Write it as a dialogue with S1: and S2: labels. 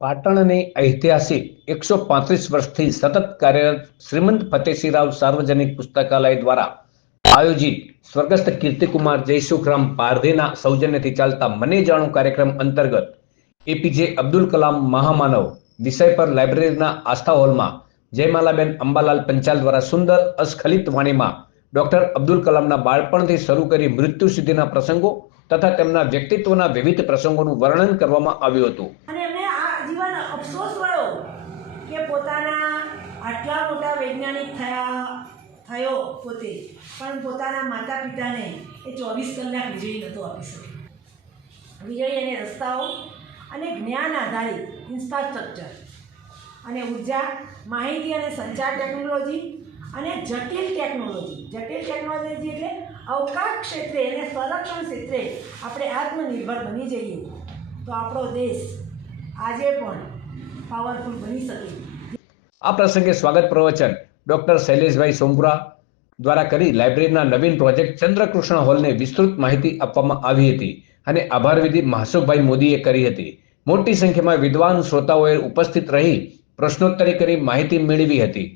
S1: પાટણની ઐતિહાસિક એકસો પાંત્રીસ વર્ષથી સતત કાર્યરત શ્રીમંત ફતેસિંહરાવ સાર્વજનિક પુસ્તકાલય દ્વારા આયોજિત સ્વર્ગસ્થ કીર્તિકુમાર જયસુખરામ પારધેના સૌજન્યથી ચાલતા મને જાણું કાર્યક્રમ અંતર્ગત એપીજે અબ્દુલ કલામ મહામાનવ વિષય પર લાઇબ્રેરીના આસ્થા હોલમાં જયમાલાબેન અંબાલાલ પંચાલ દ્વારા સુંદર અસ્ખલિત વાણીમાં ડોક્ટર અબ્દુલ કલામના બાળપણથી શરૂ કરી મૃત્યુ સુધીના પ્રસંગો તથા તેમના વ્યક્તિત્વના વિવિધ પ્રસંગોનું વર્ણન કરવામાં આવ્યું હતું
S2: અને એમને આ જીવન અફસોસ થયો કે પોતાના આટલા મોટા વૈજ્ઞાનિક થયા, થયો પોતે. પણ પોતાના માતા પિતાને એ ચોવીસ કલાક વીજળી નહોતો આપી શક્યો. વીજળી અને રસ્તાઓ અને જ્ઞાન આધારિત ઇન્ફ્રાસ્ટ્રક્ચર અને ઊર્જા, માહિતી અને સંચાર ટેકનોલોજી અને જટિલ ટેકનોલોજી. જટિલ ટેકનોલોજી એટલે અવકાશ ક્ષેત્રે અને સંરક્ષણ ક્ષેત્રે આપણે આત્મનિર્ભર બની જઈએ. તો આપણો દેશ આજે પણ પાવરફુલ બની શકે.
S1: આ પ્રસંગે સ્વાગત પ્રવચન ડોક્ટર શૈલેષભાઈ સોમપુરા દ્વારા કરી લાઇબ્રેરીના નવીન પ્રોજેક્ટ ચંદ્રકૃષ્ણ હોલને વિસ્તૃત માહિતી આપવામાં આવી હતી અને આભારવિધિ મહાસુખભાઈ મોદીએ કરી હતી. મોટી સંખ્યામાં વિદ્વાન શ્રોતાઓએ ઉપસ્થિત રહી પ્રશ્નોત્તરી કરી માહિતી મેળવી હતી.